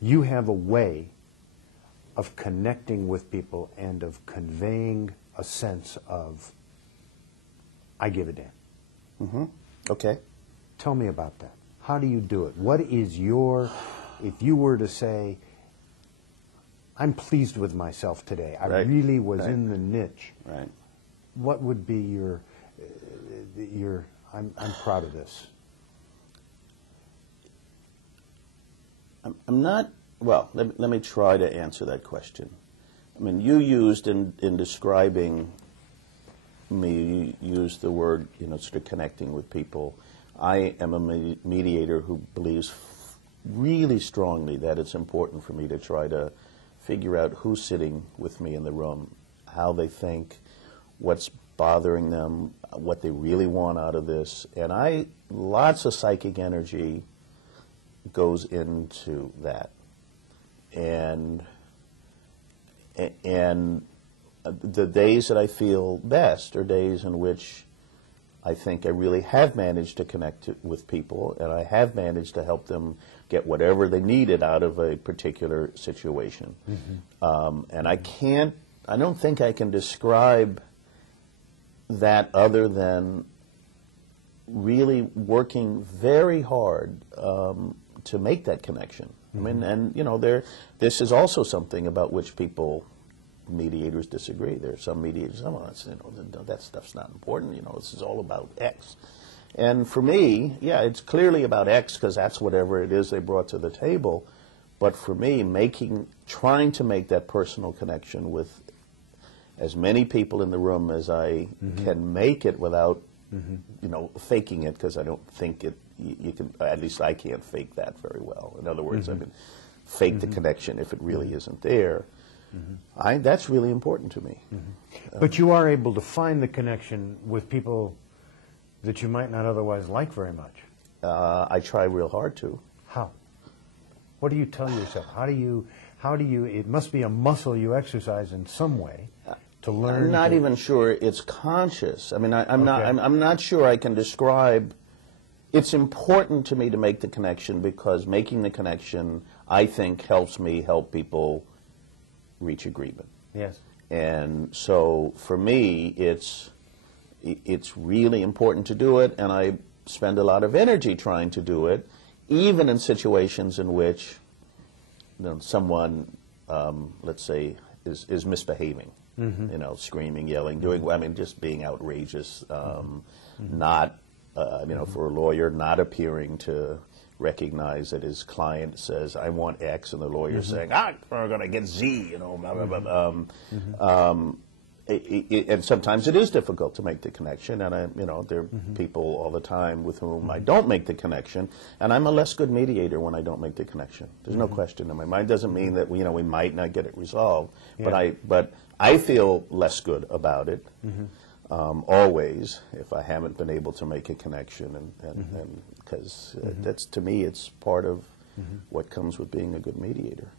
you have a way of connecting with people and of conveying a sense of, I give a damn. Mm-hmm. Okay. Tell me about that. How do you do it? What is your, if you were to say, I'm pleased with myself today, I Right. really was Right. in the niche, Right. what would be your I'm proud of this? I'm not, well, let me try to answer that question. I mean, you used in describing me, you used the word, sort of connecting with people. I am a mediator who believes really strongly that it's important for me to try to figure out who's sitting with me in the room, how they think, what's bothering them, what they really want out of this. And lots of psychic energy goes into that. And the days that I feel best are days in which I think I really have managed to connect with people, and I have managed to help them get whatever they needed out of a particular situation. Mm-hmm. And I don't think I can describe that other than really working very hard to make that connection. Mm-hmm. I mean, and this is also something about which mediators disagree. There are some mediators, that stuff's not important. This is all about X. And for me, yeah, it's clearly about X because that's whatever it is they brought to the table. But for me, trying to make that personal connection with as many people in the room as I mm-hmm. can make it without, mm-hmm. Faking it, because I don't think you can. At least I can't fake that very well. In other words, mm-hmm. I can fake mm-hmm. the connection if it really mm-hmm. isn't there. Mm-hmm. That's really important to me. Mm-hmm. But you are able to find the connection with people that you might not otherwise like very much. I try real hard to. How? What do you tell yourself? How do you, it must be a muscle you exercise in some way to learn. I'm not even sure it's conscious. I mean, I'm okay. not sure I can describe. It's important to me to make the connection because making the connection, I think, helps me help people reach agreement. Yes. And so for me, it's really important to do it, and I spend a lot of energy trying to do it, even in situations in which someone, let's say, is misbehaving, mm-hmm. Screaming, yelling, just being outrageous, mm-hmm. not, mm-hmm. for a lawyer, not appearing to recognize that his client says, I want X, and the lawyer's mm-hmm. saying, we're going to get Z, blah, blah, blah. Mm-hmm. And sometimes it is difficult to make the connection, and there are mm-hmm. people all the time with whom mm-hmm. I don't make the connection, and I'm a less good mediator when I don't make the connection. There's mm-hmm. no question in my mind. Doesn't mean that we might not get it resolved, yeah. but I feel less good about it. Mm-hmm. Always, if I haven't been able to make a connection, and because mm-hmm. that's, to me, it's part of mm-hmm. what comes with being a good mediator.